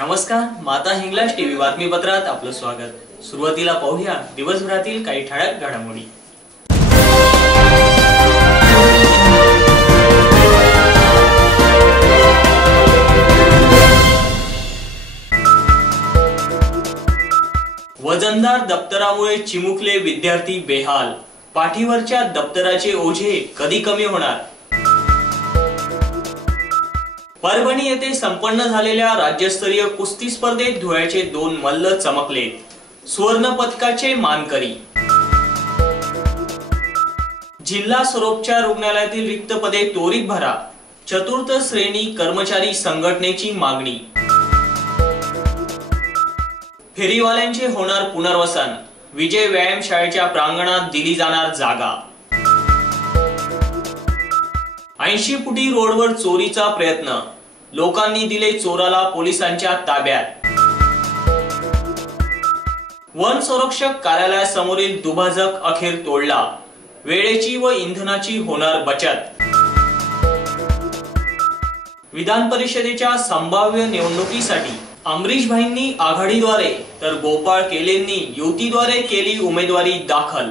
नमस्कार, माता हिंगलाज टीव्ही बातमीपत्रात आपलं स्वागत। सुरुवातीला पाहूया दिवसभरातील काही ठळक घडामोडी। वजनदार दप्तरामुळे चिमुकले विद्यार्थी बेहाल, पाठीवरच्या दप्तराचे ओझे कधी कमी होणार? परभणी येथे संपन्न झालेल्या राज्यस्तरीय कुस्ती स्पर्धेत धुळ्याचे 2 मल्ल चमकले, सुवर्ण पदकाचे मानकरी। जिल्हा सरोपचार रुग्णालयातील रिक्त पदे त्वरित भरा, चतुर्थ श्रेणी कर्मचारी संघटनेची मागणी। फेरीवाल्यांचे होणार पुनर्वसन, विजय व्यायाम शाळेच्या प्रांगणात दिली जाणार जागा। 80 फुटी रोडवर चोरीचा प्रयत्न, लोकांनी दिले चोराला पोलिसांच्या ताब्यात। वन संरक्षक कार्यालयासमोरील दुभाजक अखेर तोडला, वेळेची व इंधनाची होणार बचत। विधान परिषदेच्या संभाव्य निवडणुकीसाठी अमरीशभाईंनी आघाडीद्वारे तर गोपाळ केलेंनी युतीद्वारे केली उमेदवारी दाखल।